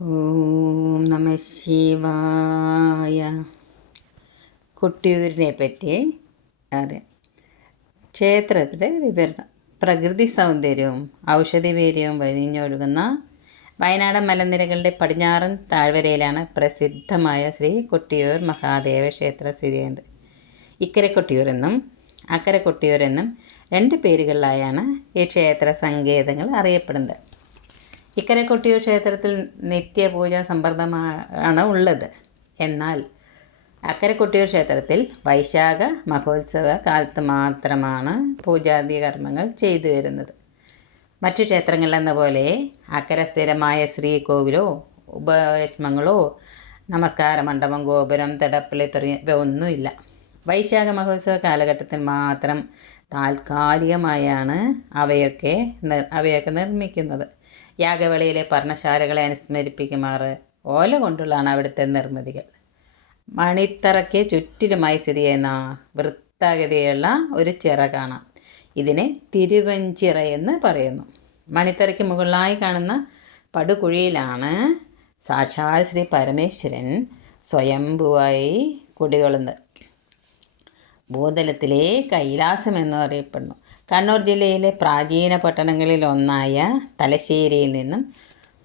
ഓം നമ ശിവായ. കൊട്ടിയൂരിനെ പറ്റി അതെ ക്ഷേത്രത്തിലെ വിവരണം. പ്രകൃതി സൗന്ദര്യവും ഔഷധിവീര്യവും വഴിഞ്ഞൊഴുകുന്ന വയനാടൻ മലനിരകളുടെ പടിഞ്ഞാറൻ താഴ്വരയിലാണ് പ്രസിദ്ധമായ ശ്രീ കൊട്ടിയൂർ മഹാദേവ ക്ഷേത്ര സ്ഥിതി ചെയ്യുന്നത്. ഇക്കരെ കൊട്ടിയൂർ എന്നും അക്കരെ കൊട്ടിയൂർ എന്നും രണ്ട് പേരുകളിലായാണ് ഈ ക്ഷേത്ര സങ്കേതങ്ങൾ അറിയപ്പെടുന്നത്. ഇക്കരെ കൊട്ടിയൂർ ക്ഷേത്രത്തിൽ നിത്യപൂജ സമ്പ്രദമാണ് ഉള്ളത്. എന്നാൽ അക്കരെ കൊട്ടിയൂർ ക്ഷേത്രത്തിൽ വൈശാഖ മഹോത്സവ കാലത്ത് മാത്രമാണ് പൂജാതി കർമ്മങ്ങൾ ചെയ്തു വരുന്നത്. മറ്റു ക്ഷേത്രങ്ങളിലെന്ന പോലെ അക്കരെ സ്ഥിരമായ ശ്രീകോവിലോ ഉപവേശ്മങ്ങളോ നമസ്കാര മണ്ഡപം ഗോപുരം തടപ്പള്ളി തുടങ്ങിയവ ഒന്നുമില്ല. വൈശാഖ മഹോത്സവ കാലഘട്ടത്തിൽ മാത്രം താൽക്കാലികമായാണ് അവയൊക്കെ അവയൊക്കെ നിർമ്മിക്കുന്നത്. യാഗവേളയിലെ പർണശാലകളെ അനുസ്മരിപ്പിക്കുമാറ് ഓല കൊണ്ടുള്ളതാണ് അവിടുത്തെ നിർമ്മിതികൾ. മണിത്തറയ്ക്ക് ചുറ്റിലുമായി സ്ഥിതി ചെയ്യുന്ന വൃത്താഗതിയുള്ള ഒരു ചിറ കാണാം. ഇതിനെ തിരുവഞ്ചിറ എന്ന് പറയുന്നു. മണിത്തറയ്ക്ക് മുകളിലായി കാണുന്ന പടുകുഴിയിലാണ് സാക്ഷാൽ ശ്രീ പരമേശ്വരൻ സ്വയംഭുവായി കുടികൊള്ളുന്നത്. ഭൂതലത്തിലെ കൈലാസം എന്ന് പറയപ്പെടുന്നു കണ്ണൂർ ജില്ലയിലെ പ്രാചീന പട്ടണങ്ങളിൽ ഒന്നായ തലശ്ശേരിയിൽ നിന്നും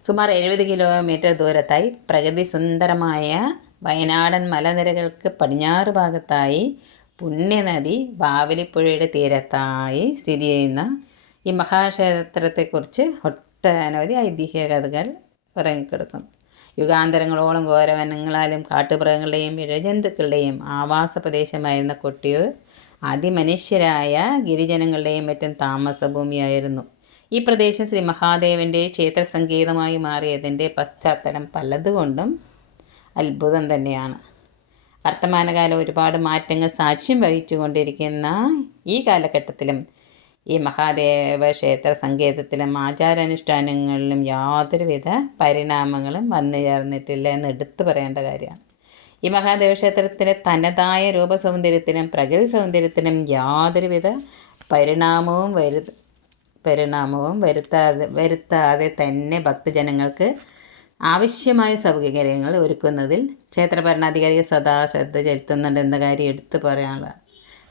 സുമാർ എഴുപത് കിലോമീറ്റർ ദൂരത്തായി പ്രകൃതി സുന്ദരമായ വയനാടൻ മലനിരകൾക്ക് പടിഞ്ഞാറ് ഭാഗത്തായി പുണ്യനദി ബാവലിപ്പുഴയുടെ തീരത്തായി സ്ഥിതി ചെയ്യുന്ന ഈ മഹാക്ഷേത്രത്തെക്കുറിച്ച് ഒട്ടനവധി ഐതിഹ്യ കഥകൾ ഉറങ്ങിക്കിടക്കുന്നു യുഗാന്തരങ്ങളോളം ഘോരവനങ്ങളാലും കാട്ടുമൃഗങ്ങളുടെയും ഇഴജന്തുക്കളുടെയും ആവാസ പ്രദേശമായിരുന്ന കൊട്ടിയൂർ അതിമനുഷ്യരായ ഗിരിജനങ്ങളുടെയും മറ്റും താമസഭൂമിയായിരുന്നു. ഈ പ്രദേശം ശ്രീ മഹാദേവന്റെ ക്ഷേത്ര സംഗീതമായി മാറിയതിന്റെ പശ്ചാത്തലം പലതുകൊണ്ടും അത്ഭുതം തന്നെയാണ്. വർത്തമാനകാലം ഒരുപാട് മാറ്റങ്ങൾ സാക്ഷ്യം വഹിച്ചുകൊണ്ടിരിക്കുന്ന ഈ കാലഘട്ടത്തിലും ഈ മഹാദേവ ക്ഷേത്ര സങ്കേതത്തിലും ആചാരാനുഷ്ഠാനങ്ങളിലും യാതൊരുവിധ പരിണാമങ്ങളും വന്നു ചേർന്നിട്ടില്ല എന്ന് എടുത്തു പറയേണ്ട കാര്യമാണ്. ഈ മഹാദേവ ക്ഷേത്രത്തിന്റെ തനതായ രൂപസൗന്ദര്യത്തിനും പ്രകൃതി സൗന്ദര്യത്തിനും യാതൊരുവിധ പരിണാമവും വരു പരിണാമവും വരുത്താതെ വരുത്താതെ തന്നെ ഭക്തജനങ്ങൾക്ക് ആവശ്യമായ സൗകര്യങ്ങൾ ഒരുക്കുന്നതിൽ ക്ഷേത്ര ഭരണാധികാരികൾ സദാ ശ്രദ്ധ ചെലുത്തുന്നുണ്ട് എന്ന കാര്യം എടുത്തു പറയാനുള്ളതാണ്.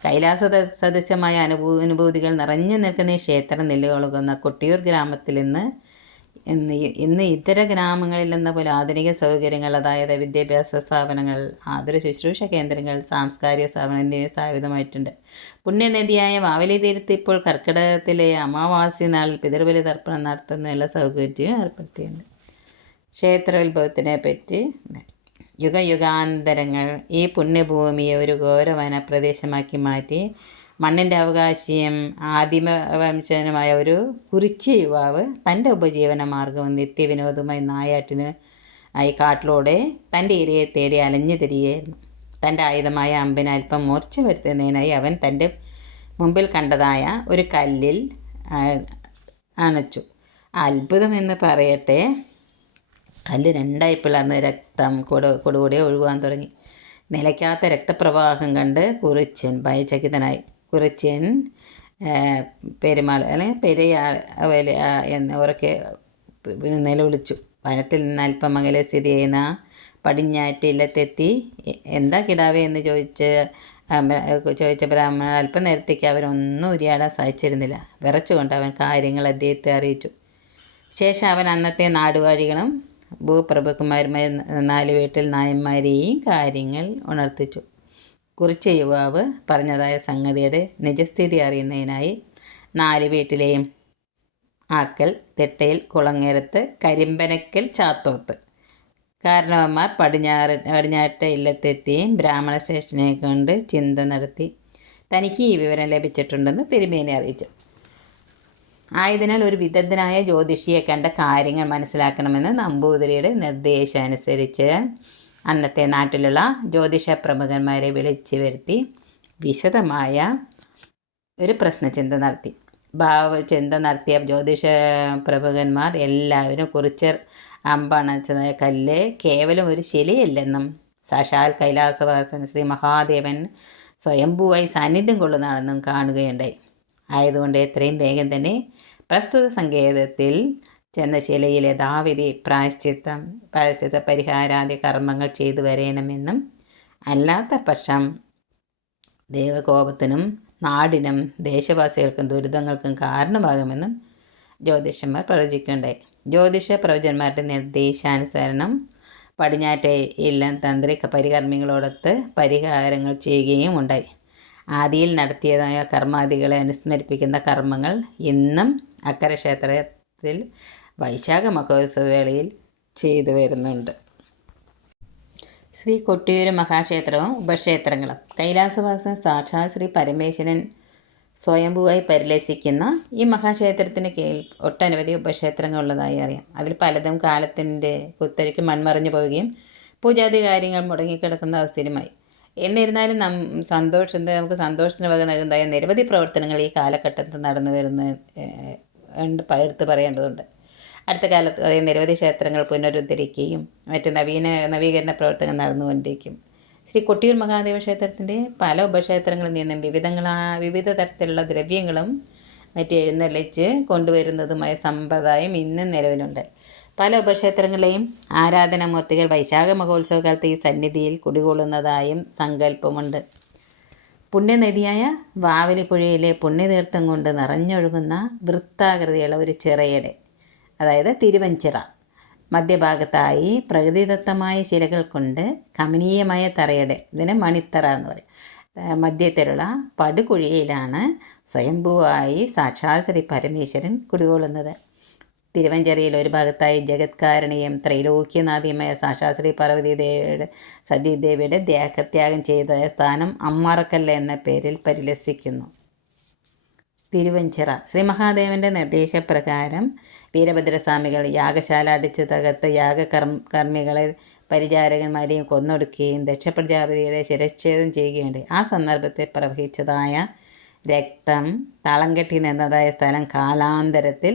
കൈലാസ സദൃശമായ അനുഭൂ അനുഭൂതികൾ നിറഞ്ഞു നിൽക്കുന്ന ഈ ക്ഷേത്രം നിലകൊള്ളുന്ന കൊട്ടിയൂർ ഗ്രാമത്തിൽ നിന്ന് ഇന്ന് ഇന്ന് ഇതര ഗ്രാമങ്ങളിൽ എന്ന പോലെ ആധുനിക സൗകര്യങ്ങൾ അതായത് വിദ്യാഭ്യാസ സ്ഥാപനങ്ങൾ ആതുര ശുശ്രൂഷ കേന്ദ്രങ്ങൾ സാംസ്കാരിക സ്ഥാപനം എന്നിവ സ്ഥാപിതമായിട്ടുണ്ട്. പുണ്യനദിയായ മാവലി തീരത്ത് ഇപ്പോൾ കർക്കിടകത്തിലെ അമാവാസി നാളിൽ പിതൃബലി തർപ്പണം നടത്തുന്നതിനുള്ള സൗകര്യം ഏർപ്പെടുത്തിയിട്ടുണ്ട്. ക്ഷേത്രോത്ഭവത്തിനെ പറ്റി യുഗയുഗാന്തരങ്ങൾ ഈ പുണ്യഭൂമിയെ ഒരു ഘോരവന പ്രദേശമാക്കി മാറ്റി മണ്ണിന്റെ അവകാശിയും ആദിമ വംശനുമായ ഒരു കുറിച്ച് യുവാവ് തന്റെ ഉപജീവന മാർഗവും നിത്യവിനോദവുമായി നായാട്ടിന് ആയി കാട്ടിലൂടെ തന്റെ ഇരയെ തേടി അലഞ്ഞു തിരികയായിരുന്നു. തന്റെ ആയുധമായ അമ്പിന് അല്പം മൂർച്ച വരുത്തുന്നതിനായി അവൻ തന്റെ മുമ്പിൽ കണ്ടതായ ഒരു കല്ലിൽ അണച്ചു. അത്ഭുതം എന്ന് പറയട്ടെ കല്ല് രണ്ടായി പിളർന്ന് രക്തം കൊടു കൊടുകൂടെ ഒഴുകുവാൻ തുടങ്ങി. നിലയ്ക്കാത്ത രക്തപ്രവാഹം കണ്ട് കുറിച്ചൻ ഭയചകിതനായി. കുറിച്ചൻ പെരുമാൾ അല്ലെങ്കിൽ പെരിയാൾ എന്നവരൊക്കെ നിലവിളിച്ചു വനത്തിൽ നിന്ന് അല്പം അകലെ സ്ഥിതി ചെയ്യുന്ന പടിഞ്ഞാറ്റ് ഇല്ലത്തെത്തി എന്താ കിടാവേ? എന്ന് ചോദിച്ച് ചോദിച്ച ബ്രാഹ്മണൻ അല്പം നേരത്തേക്ക് അവനൊന്നും ഉരിയാടാൻ സാധിച്ചിരുന്നില്ല. വിറച്ചുകൊണ്ട് അവൻ കാര്യങ്ങൾ അദ്ദേഹത്തെ അറിയിച്ചു. ശേഷം അവൻ അന്നത്തെ നാടുവാഴികളും ഭൂപ്രഭുക്കന്മാരുമായ നാല് വീട്ടിൽ നായന്മാരെയും കാര്യങ്ങൾ ഉണർത്തിച്ചു. കുറിച്ച യുവാവ് പറഞ്ഞതായ സംഗതിയുടെ നിജസ്ഥിതി അറിയുന്നതിനായി നാല് വീട്ടിലെയും ആക്കൽ തിട്ടയിൽ കുളങ്ങേരത്ത് കരിമ്പനക്കൽ ചാത്തോത്ത്. കാരണവന്മാർ പടിഞ്ഞാറ് പടിഞ്ഞാട്ട ഇല്ലത്തെത്തിയും ബ്രാഹ്മണ കൊണ്ട് ചിന്ത നടത്തി തനിക്ക് ഈ വിവരം ലഭിച്ചിട്ടുണ്ടെന്ന് തിരുമേനി അറിയിച്ചു. ആയതിനാൽ ഒരു വിദഗ്ധനായ ജ്യോതിഷിയെ കണ്ട കാര്യങ്ങൾ മനസ്സിലാക്കണമെന്ന് നമ്പൂതിരിയുടെ നിർദ്ദേശമനുസരിച്ച് അന്നത്തെ നാട്ടിലുള്ള ജ്യോതിഷ പ്രമുഖന്മാരെ വിളിച്ചു വരുത്തി വിശദമായ ഒരു പ്രശ്നചിന്ത നടത്തി. ഭാവചിന്ത നടത്തിയ ജ്യോതിഷ പ്രമുഖന്മാർ എല്ലാവരും കുറിച്ച് അമ്പണച്ച കല്ല് കേവലം ഒരു ശിലയല്ലെന്നും സാക്ഷാൽ കൈലാസവാസൻ ശ്രീ മഹാദേവൻ സ്വയംഭൂവായി സാന്നിധ്യം കൊള്ളുന്നതാണെന്നും കാണുകയുണ്ടായി. ആയതുകൊണ്ട് എത്രയും വേഗം തന്നെ പ്രസ്തുത സങ്കേതത്തിൽ ചന്ദശിലയിലെ ദാവിധി പ്രായശ്ചിത്തം പ്രായശ്ചിത്ത പരിഹാരാദി കർമ്മങ്ങൾ ചെയ്തു വരണമെന്നും അല്ലാത്ത പക്ഷം ദേവകോപത്തിനും നാടിനും ദേശവാസികൾക്കും ദുരിതങ്ങൾക്കും കാരണമാകുമെന്നും ജ്യോതിഷന്മാർ പ്രവചിക്കുകയുണ്ടായി ജ്യോതിഷ പ്രവചന്മാരുടെ നിർദ്ദേശാനുസരണം പടിഞ്ഞാറ്റെ എല്ലാം തന്ത്രി പരികർമ്മികളോടൊത്ത് പരിഹാരങ്ങൾ ചെയ്യുകയും ഉണ്ടായി ആദിയിൽ നടത്തിയതായ കർമാദികളെ അനുസ്മരിപ്പിക്കുന്ന കർമ്മങ്ങൾ ഇന്നും അക്കര ക്ഷേത്രത്തിൽ വൈശാഖ മഹോത്സവ വേളയിൽ ചെയ്തു വരുന്നുണ്ട്. ശ്രീ കൊട്ടിയൂർ മഹാക്ഷേത്രവും ഉപക്ഷേത്രങ്ങളും. കൈലാസവാസൻ സാക്ഷാൽ ശ്രീ പരമേശ്വരൻ സ്വയംഭൂവായി പരിലസിക്കുന്ന ഈ മഹാക്ഷേത്രത്തിന് കീഴിൽ ഒട്ടനവധി ഉപക്ഷേത്രങ്ങൾ ഉള്ളതായി അറിയാം. അതിൽ പലതും കാലത്തിന്റെ കുത്തൊഴുക്ക് മൺമറഞ്ഞു പോവുകയും പൂജാതി കാര്യങ്ങൾ മുടങ്ങിക്കിടക്കുന്ന അവസ്ഥയുമായി എന്നിരുന്നാലും നം സന്തോഷം നമുക്ക് സന്തോഷത്തിന് വക നൽകുന്നതായ നിരവധി പ്രവർത്തനങ്ങൾ ഈ കാലഘട്ടത്തിൽ നടന്നു വരുന്ന എടുത്ത് പറയേണ്ടതുണ്ട്. അടുത്ത കാലത്ത് നിരവധി ക്ഷേത്രങ്ങൾ പുനരുദ്ധരിക്കുകയും മറ്റ് നവീന നവീകരണ പ്രവർത്തനങ്ങൾ നടന്നുകൊണ്ടിരിക്കും. ശ്രീ കൊട്ടിയൂർ മഹാദേവ ക്ഷേത്രത്തിന്റെ പല ഉപക്ഷേത്രങ്ങളിൽ നിന്നും വിവിധങ്ങളാ വിവിധ തരത്തിലുള്ള ദ്രവ്യങ്ങളും മറ്റ് എഴുന്നള്ളിച്ച് കൊണ്ടുവരുന്നതുമായ സമ്പ്രദായം ഇന്നും നിലവിലുണ്ട്. പല ഉപക്ഷേത്രങ്ങളെയും ആരാധനാമൂർത്തികൾ വൈശാഖ മഹോത്സവകാലത്ത് ഈ സന്നിധിയിൽ കുടികൊള്ളുന്നതായും സങ്കല്പമുണ്ട്. പുണ്യനദിയായ വാവലിപ്പുഴയിലെ പുണ്യതീർത്ഥം കൊണ്ട് നിറഞ്ഞൊഴുകുന്ന വൃത്താകൃതിയുള്ള ഒരു ചിറയുടെ അതായത് തിരുവഞ്ചിറ. മധ്യഭാഗത്തായി പ്രകൃതിദത്തമായ ശിലകൾ കൊണ്ട് കമനീയമായ തറയുടെ ഇതിന് മണിത്തറ എന്ന് പറയും. മധ്യത്തിലുള്ള പടുകുഴിയിലാണ് സ്വയംഭൂവായി സാക്ഷാൽ ശ്രീ പരമേശ്വരൻ കുടികൊള്ളുന്നത്. തിരുവഞ്ചേരിയിൽ ഒരു ഭാഗത്തായി ജഗത്കാരണിയും ത്രൈലോക്യനാഥിയുമായ സാക്ഷാശ്രീ പാർവതീദേവിയുടെ സതീദേവിയുടെ ദേഹത്യാഗം ചെയ്ത സ്ഥാനം അമ്മാറക്കല്ല എന്ന പേരിൽ പരിലസിക്കുന്നു. തിരുവഞ്ചിറ. ശ്രീ മഹാദേവന്റെ നിർദ്ദേശപ്രകാരം വീരഭദ്രസ്വാമികൾ യാഗശാല അടിച്ചു തകർത്ത് യാഗകർമ്മ കർമ്മികളെ പരിചാരകന്മാരെയും കൊന്നൊടുക്കുകയും ദക്ഷപ്രജാപതിയുടെ ശിരച്ഛേദം ചെയ്യുകയുണ്ട് ആ സന്ദർഭത്തിൽ പ്രവഹിച്ചതായ രക്തം തളം കെട്ടി നിന്നതായ സ്ഥലം കാലാന്തരത്തിൽ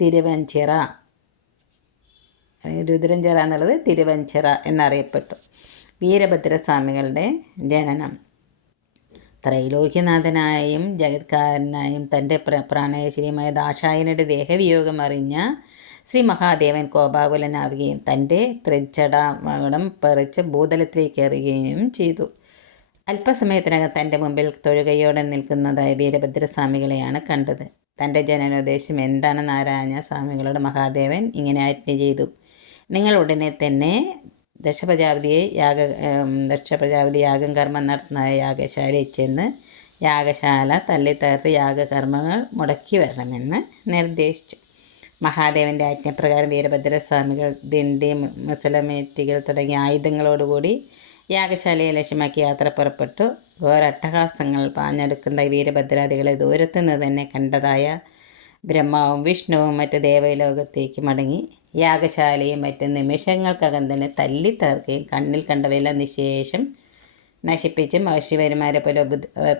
തിരുവഞ്ചിറ. അല്ലെങ്കിൽ രുദ്രഞ്ചിറ എന്നുള്ളത് തിരുവഞ്ചിറ എന്നറിയപ്പെട്ടു. വീരഭദ്രസ്വാമികളുടെ ജനനം. ത്രൈലോക്യനാഥനായും ജഗത്കാരനായും തന്റെ പ്ര പ്രാണേശ്വരിയുമായ ദാക്ഷായനയുടെ ദേഹവിയോഗം അറിഞ്ഞ ശ്രീ മഹാദേവൻ കോപാകുലനാവുകയും തന്റെ ത്രിജടാമകടം പറിച്ച് ഭൂതലത്തിലേക്ക് എറിയുകയും ചെയ്തു. അല്പസമയത്തിനകം തന്റെ മുമ്പിൽ തൊഴുകയോടെ നിൽക്കുന്നതായ വീരഭദ്രസ്വാമികളെയാണ് കണ്ടത്. തന്റെ ജനനോദ്ദേശം എന്താണെന്ന് ആരാഞ്ഞ സ്വാമികളോട് മഹാദേവൻ ഇങ്ങനെ ആജ്ഞ ചെയ്തു. നിങ്ങൾ ഉടനെ തന്നെ ദക്ഷപ്രജാപതിയെ യാഗ ദക്ഷപ്രജാപതി യാഗം കർമ്മം നടത്തുന്ന യാഗശാലയിൽ ചെന്ന് യാഗശാല തല്ലിത്തകർത്ത് യാഗകർമ്മങ്ങൾ മുടക്കി വരണമെന്ന് നിർദ്ദേശിച്ചു. മഹാദേവന്റെ ആജ്ഞപ്രകാരം വീരഭദ്രസ്വാമികൾ ദിണ്ടി മുസലമേറ്റികൾ തുടങ്ങിയ ആയുധങ്ങളോടുകൂടി യാഗശാലയെ ലക്ഷ്യമാക്കി യാത്ര പുറപ്പെട്ടു. ഘോരട്ടഹാസങ്ങൾ പാഞ്ഞെടുക്കുന്ന വീരഭദ്രാദികളെ ദൂരത്തു നിന്ന് തന്നെ കണ്ടതായ ബ്രഹ്മാവും വിഷ്ണുവും മറ്റ് ദേവലോകത്തേക്ക് മടങ്ങി. യാഗശാലയും മറ്റ് നിമിഷങ്ങൾക്കകം തന്നെ തല്ലി തകർക്കുകയും കണ്ണിൽ കണ്ടവയെല്ലാം നിശേഷം നശിപ്പിച്ച് മഹർഷിവന്മാരെ പോലെ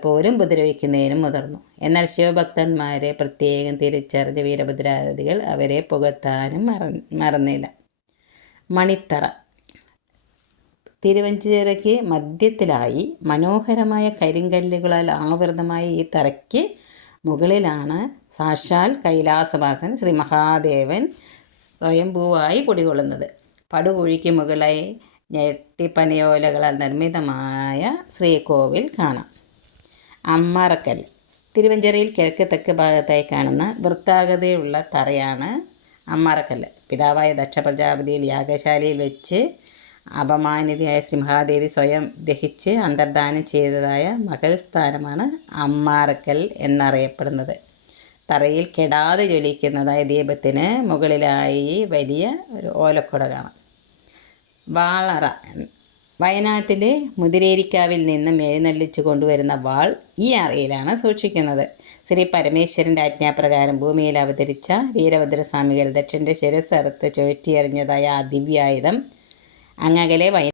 പോലും ഉപദ്രവിക്കുന്നതിനും മുതിർന്നു. എന്നാൽ ശിവഭക്തന്മാരെ പ്രത്യേകം തിരിച്ചറിഞ്ഞ വീരഭദ്രാദികൾ അവരെ പുകത്താനും മറ മറന്നില്ല. മണിത്തറ. തിരുവഞ്ചിറയ്ക്ക് മധ്യത്തിലായി മനോഹരമായ കരിങ്കല്ലുകളാൽ ആവൃതമായ ഈ തറയ്ക്ക് മുകളിലാണ് സാക്ഷാൽ കൈലാസവാസൻ ശ്രീ മഹാദേവൻ സ്വയംഭൂവായി കുടികൊള്ളുന്നത്. പടുകുഴിക്ക് മുകളിലായി ഞെട്ടിപ്പനയോലകളാൽ നിർമ്മിതമായ ശ്രീകോവിൽ കാണാം. അമ്മാറക്കൽ. തിരുവഞ്ചേരിയിൽ കിഴക്ക് തെക്ക് ഭാഗത്തായി കാണുന്ന വൃത്താകൃതിയുള്ള തറയാണ് അമ്മാറക്കല്ല് പിതാവായ ദക്ഷ പ്രജാപതിയിൽ യാഗശാലയിൽ വെച്ച് അപമാനിതയായ സിംഹാദേവി സ്വയം ദഹിച്ച് അന്തർദാനം ചെയ്തതായ മകൾ സ്ഥാനമാണ് അമ്മാറക്കൽ എന്നറിയപ്പെടുന്നത്. തറയിൽ കെടാതെ ജ്വലിക്കുന്നതായ ദീപത്തിന് മുകളിലായി വലിയ ഒരു ഓലക്കുട കാണാം. വാളറ വയനാട്ടിലെ മുതിരേരിക്കാവിൽ നിന്നും എഴുന്നള്ളിച്ചു കൊണ്ടുവരുന്ന വാൾ ഈ അറയിലാണ് സൂക്ഷിക്കുന്നത്. ശ്രീ പരമേശ്വരന്റെ ആജ്ഞാപ്രകാരം ഭൂമിയിൽ അവതരിച്ച വീരഭദ്രസ്വാമികൾ ദക്ഷന്റെ ശിരസ്സറുത്ത് ചുഴറ്റിയെറിഞ്ഞതായ ആ ദിവ്യായുധം അങ്ങകലെ വയ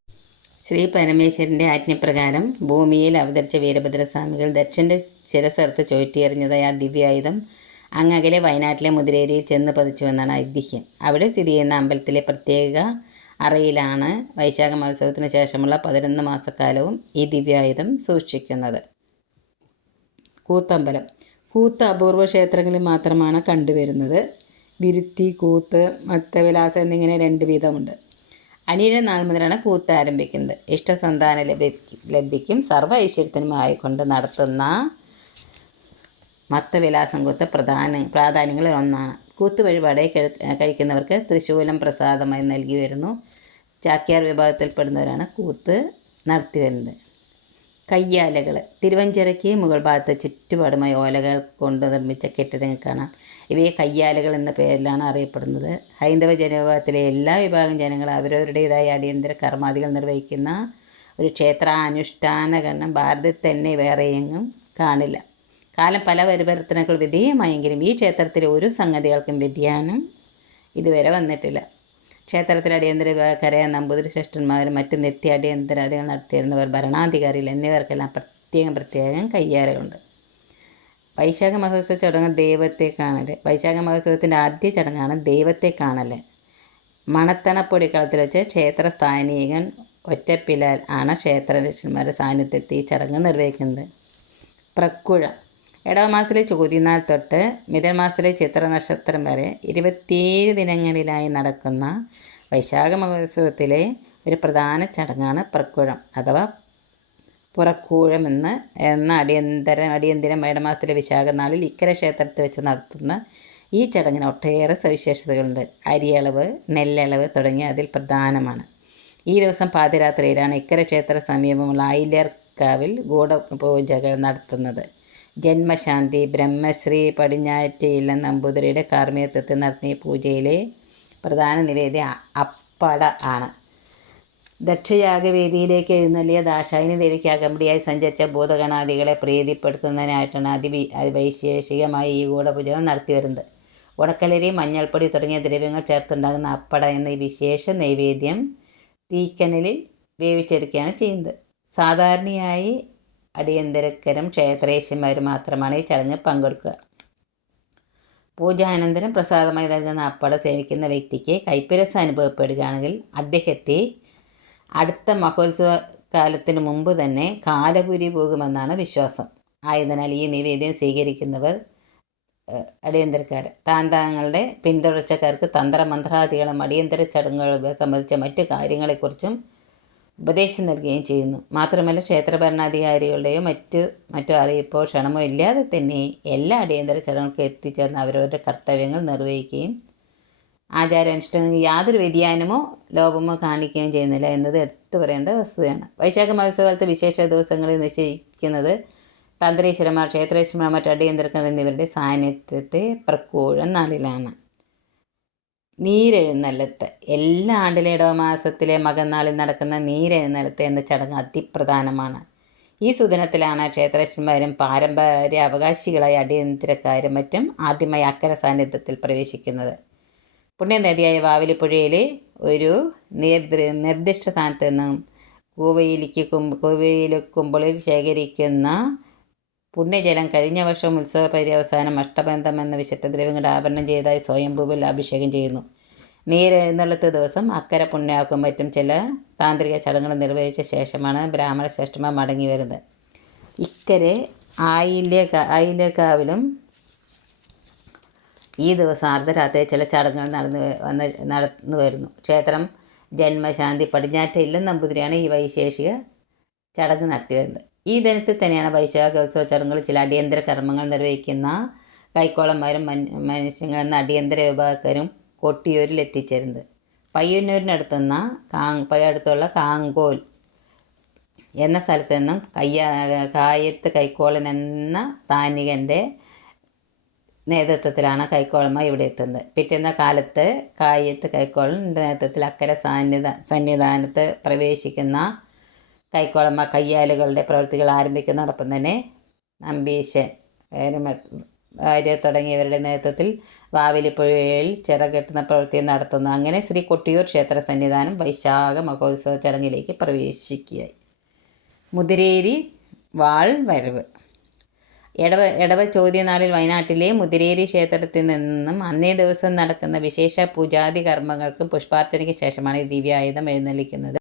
ശ്രീ പരമേശ്വരന്റെ ആജ്ഞപ്രകാരം ഭൂമിയിൽ അവതരിച്ച വീരഭദ്രസ്വാമികൾ ദക്ഷന്റെ ശിരസ്സറുത്ത് ചുഴറ്റിയെറിഞ്ഞതായ ആ ദിവ്യായുധം അങ്ങകലെ വയനാട്ടിലെ മുതിരേരിയിൽ ചെന്ന് പതിച്ചുവെന്നാണ് ഐതിഹ്യം. അവിടെ സ്ഥിതി ചെയ്യുന്ന അമ്പലത്തിലെ പ്രത്യേക അറയിലാണ് വൈശാഖ മഹോത്സവത്തിന് ശേഷമുള്ള പതിനൊന്ന് മാസക്കാലവും ഈ ദിവ്യായുധം സൂക്ഷിക്കുന്നത്. കൂത്തമ്പലം. കൂത്ത് അപൂർവ ക്ഷേത്രങ്ങളിൽ മാത്രമാണ് കണ്ടുവരുന്നത്. വിരുത്തി കൂത്ത് മത്തവിലാസം എന്നിങ്ങനെ രണ്ട് വീതമുണ്ട് അനിഴ നാൾ മുതലാണ് കൂത്ത് ആരംഭിക്കുന്നത്. ഇഷ്ടസന്താന ലഭി ലബ്ധിക്കും സർവ ഐശ്വര്യത്തിനുമായി കൊണ്ട് നടത്തുന്ന മത്തവിലാസം കൂത്ത് പ്രധാന പ്രാധാന്യങ്ങളിൽ ഒന്നാണ്. കൂത്ത് വഴിപാടെ കഴിക്കുന്നവർക്ക് തൃശൂലം പ്രസാദമായി നൽകി വരുന്നു. ചാക്യാർ വിഭാഗത്തിൽപ്പെടുന്നവരാണ് കൂത്ത് നടത്തി വരുന്നത്. കയ്യാലകൾ തിരുവഞ്ചിറയ്ക്ക് മുകൾ ഭാഗത്ത് ചുറ്റുപാടുമായി ഓലകൾ കൊണ്ട് നിർമ്മിച്ച കെട്ടിടങ്ങൾ കാണാം. ഇവയെ കയ്യാലകൾ എന്ന പേരിലാണ് അറിയപ്പെടുന്നത്. ഹൈന്ദവ ജനവിഭാഗത്തിലെ എല്ലാ വിഭാഗം ജനങ്ങൾ അവരവരുടേതായ അടിയന്തര കർമാദികൾ നിർവഹിക്കുന്ന ഒരു ക്ഷേത്രാനുഷ്ഠാന ഗണം ഭാരതത്തിൽ തന്നെ വേറെയെങ്ങും കാണില്ല. കാലം പല പരിവർത്തനങ്ങൾ വിധേയമായെങ്കിലും ഈ ക്ഷേത്രത്തിലെ ഒരു സംഗതികൾക്കും വ്യതിയാനം ഇതുവരെ വന്നിട്ടില്ല. ക്ഷേത്രത്തിലെ അടിയന്തര വിഭാഗക്കാരായ നമ്പൂതിരി ശ്രേഷ്ഠന്മാരും മറ്റ് നിത്യ അടിയന്തരാദികൾ നടത്തിയിരുന്നവർ ഭരണാധികാരികൾ എന്നിവർക്കെല്ലാം പ്രത്യേകം പ്രത്യേകം കയ്യാറുകളുണ്ട് വൈശാഖ മഹോത്സവ ചടങ്ങ് ദൈവത്തെ കാണൽ വൈശാഖ മഹോത്സവത്തിന്റെ ആദ്യ ചടങ്ങാണ് ദൈവത്തെ കാണൽ മണത്തണപ്പൊടിക്കളത്തിൽ വെച്ച് ക്ഷേത്ര സ്ഥാനീകൻ ഒറ്റപ്പിലാൽ ആണ് ക്ഷേത്രരക്ഷന്മാരുടെ സാന്നിധ്യത്തിൽ ഈ ചടങ്ങ് നിർവഹിക്കുന്നത്. പ്രക്കുഴ. ഇടവമാസത്തിലെ ചോദ്യനാൾ തൊട്ട് മിഥുനമാസത്തിലെ ചിത്ര നക്ഷത്രം വരെ ഇരുപത്തിയേഴ് ദിനങ്ങളിലായി നടക്കുന്ന വൈശാഖ മഹോത്സവത്തിലെ ഒരു പ്രധാന ചടങ്ങാണ് പ്രക്കുഴം അഥവാ പുറക്കൂഴം എന്ന് അടിയന്തര അടിയന്തര മേടമാസത്തിലെ വിശാഖ നാളിൽ ഇക്കര ക്ഷേത്രത്തിൽ വെച്ച് നടത്തുന്ന ഈ ചടങ്ങിന് ഒട്ടേറെ സവിശേഷതകളുണ്ട്. അരിയളവ് നെല്ലളവ് തുടങ്ങിയ അതിൽ പ്രധാനമാണ്. ഈ ദിവസം പാതിരാത്രിയിലാണ് ഇക്കര ക്ഷേത്ര സമീപമുള്ള ആയില്യർക്കാവിൽ ഗൂഢപൂജകൾ നടത്തുന്നത്. ജന്മശാന്തി ബ്രഹ്മശ്രീ പടിഞ്ഞാറ്റയില്ല നമ്പൂതിരിയുടെ കാർമ്മികത്വത്തിൽ നടത്തിയ പൂജയിലെ പ്രധാന നിവേദ്യ അപ്പട ആണ്. ദക്ഷയാഗവേദിയിലേക്ക് എഴുന്നള്ളിയ ദാശായിനി ദേവിക്ക് അകമ്പടിയായി സഞ്ചരിച്ച ഭൂതഗണാദികളെ പ്രീതിപ്പെടുത്തുന്നതിനായിട്ടാണ് അതി വൈശേഷികമായി ഈ ഗൂഢപൂജകൾ നടത്തിവരുന്നത്. ഉണക്കലരി മഞ്ഞൾപ്പൊടി തുടങ്ങിയ ദ്രവ്യങ്ങൾ ചേർത്തുണ്ടാകുന്ന അപ്പട എന്ന ഈ വിശേഷ നൈവേദ്യം തീക്കനലിൽ വേവിച്ചെടുക്കുകയാണ് ചെയ്യുന്നത്. സാധാരണയായി അടിയന്തരക്കരം ക്ഷേത്രേശ്വന്മാർ മാത്രമാണ് ഈ ചടങ്ങ് പങ്കെടുക്കുക. പൂജാനന്തരം പ്രസാദമായി നൽകുന്ന അപ്പട സേവിക്കുന്ന വ്യക്തിക്ക് കൈപ്പുരസ് അനുഭവപ്പെടുകയാണെങ്കിൽ അദ്ദേഹത്തെ അടുത്ത മഹോത്സവ കാലത്തിന് മുമ്പ് തന്നെ കാലപുരി പോകുമെന്നാണ് വിശ്വാസം. ആയതിനാൽ ഈ നിവേദ്യം സ്വീകരിക്കുന്നവർ അടിയന്തരക്കാർ. താന്താങ്ങളുടെ പിന്തുടർച്ചക്കാർക്ക് തന്ത്രമന്ത്രാദികളും അടിയന്തര ചടങ്ങുകളും സംബന്ധിച്ച മറ്റു കാര്യങ്ങളെക്കുറിച്ചും ഉപദേശം നൽകുകയും ചെയ്യുന്നു. മാത്രമല്ല ക്ഷേത്ര ഭരണാധികാരികളുടെയോ മറ്റു മറ്റു അറിയിപ്പോ ക്ഷണമോ ഇല്ലാതെ തന്നെ എല്ലാ അടിയന്തര ചടങ്ങുകൾക്കും എത്തിച്ചേർന്ന് അവരവരുടെ കർത്തവ്യങ്ങൾ നിർവഹിക്കുകയും ആചാരാനുഷ്ഠാനങ്ങൾക്ക് യാതൊരു വ്യതിയാനമോ ലോപമോ കാണിക്കുകയും ചെയ്യുന്നില്ല എന്നത് എടുത്തു പറയേണ്ട വസ്തുതയാണ്. വൈശാഖ മത്സ്യകാലത്ത് വിശേഷ ദിവസങ്ങളിൽ നിശ്ചയിക്കുന്നത് തന്ത്രീശ്വരന്മാർ ക്ഷേത്രേശ്വരന്മാർ മറ്റു എന്നിവരുടെ സാന്നിധ്യത്തെ പ്രക്കൂഴം നാളിലാണ്. നീരെഴുന്നള്ളത്ത്. എല്ലാ ആണ്ടിലെ ഇടവമാസത്തിലെ മകന്നാളിൽ നടക്കുന്ന നീരെഴുന്നള്ളത്ത് എന്ന ചടങ്ങ് അതിപ്രധാനമാണ്. ഈ സുദിനത്തിലാണ് ക്ഷേത്രേശ്വരന്മാരും പാരമ്പര്യ അവകാശികളായ അടിയന്തരക്കാരും മറ്റും ആദ്യമായി അക്കര സാന്നിധ്യത്തിൽ പ്രവേശിക്കുന്നത്. പുണ്യനദിയായ വാവിലിപ്പുഴയിലെ ഒരു നിർദ്ദിഷ്ട സ്ഥാനത്ത് നിന്നും കൂവയിലിക്ക് കുമ്പ് കുമ്പളിൽ ശേഖരിക്കുന്ന പുണ്യജലം കഴിഞ്ഞ വർഷം ഉത്സവ പര്യവസാനം അഷ്ടബന്ധം എന്ന വിശുദ്ധദ്രവ്യങ്ങളുടെ ആഭരണം ചെയ്തതായി സ്വയംഭൂവിൽ അഭിഷേകം ചെയ്യുന്നു. നീരെഴുന്നള്ളത്ത് ദിവസം അക്കര പുണ്യാക്കും മറ്റും ചില താന്ത്രിക ചടങ്ങുകൾ നിർവഹിച്ച ശേഷമാണ് ബ്രാഹ്മണ ശ്രേഷ്ഠമ മടങ്ങി വരുന്നത്. ഇക്കരെ ആയില്യ ആയില്യക്കാവിലും ഈ ദിവസം അർദ്ധരാത്രി ചില ചടങ്ങുകൾ നടന്നു വന്ന് നടന്നു വരുന്നു. ക്ഷേത്രം ജന്മശാന്തി പടിഞ്ഞാറ്റ ഇല്ലം നമ്പൂതിരിയാണ് ഈ വൈശേഷിക ചടങ്ങ് നടത്തി വരുന്നത്. ഈ ദിനത്തിൽ തന്നെയാണ് വൈശാഖോത്സവ ചടങ്ങുകൾ ചില അടിയന്തര കർമ്മങ്ങൾ നിർവഹിക്കുന്ന കൈക്കോളന്മാരും മനുഷ്യങ്ങൾ എന്ന അടിയന്തര വിഭാഗക്കാരും കൊട്ടിയൂരിൽ എത്തിച്ചേരുന്നത് പയ്യന്നൂരിനടുത്തുന്ന കാങ് അടുത്തുള്ള കാങ്കോൽ എന്ന സ്ഥലത്ത് നിന്നും കയ്യ കായത്ത് കൈക്കോളൻ എന്ന താനികന്റെ നേതൃത്വത്തിലാണ് കൈക്കോളമ്മ ഇവിടെ എത്തുന്നത്. പിറ്റേന്ന കാലത്ത് കായത്ത് കൈക്കോളിന്റെ നേതൃത്വത്തിൽ അക്കരെ സാന്നിധ സന്നിധാനത്ത് പ്രവേശിക്കുന്ന കൈക്കോളമ്മ കയ്യാലുകളുടെ പ്രവൃത്തികൾ ആരംഭിക്കുന്നതോടൊപ്പം തന്നെ നമ്പീശൻ ഭാര്യ തുടങ്ങിയവരുടെ നേതൃത്വത്തിൽ വാവിലിപ്പുഴയിൽ ചിറകെട്ടുന്ന പ്രവൃത്തി നടത്തുന്നു. അങ്ങനെ ശ്രീ കൊട്ടിയൂർ ക്ഷേത്ര സന്നിധാനം വൈശാഖ മഹോത്സവ ചടങ്ങിലേക്ക് പ്രവേശിക്കുകയായി. മുതിരേരി വാൾ വരവ്. എടവ എടവ ചോദ്യനാളിൽ വയനാട്ടിലെ മുതിരേരി ക്ഷേത്രത്തിൽ നിന്നും അന്നേ ദിവസം നടക്കുന്ന വിശേഷ പൂജാതി കർമ്മങ്ങൾക്കും പുഷ്പാർച്ചനയ്ക്ക് ശേഷമാണ് ഈ ദിവ്യായുധം എഴുന്നള്ളിക്കുന്നത്.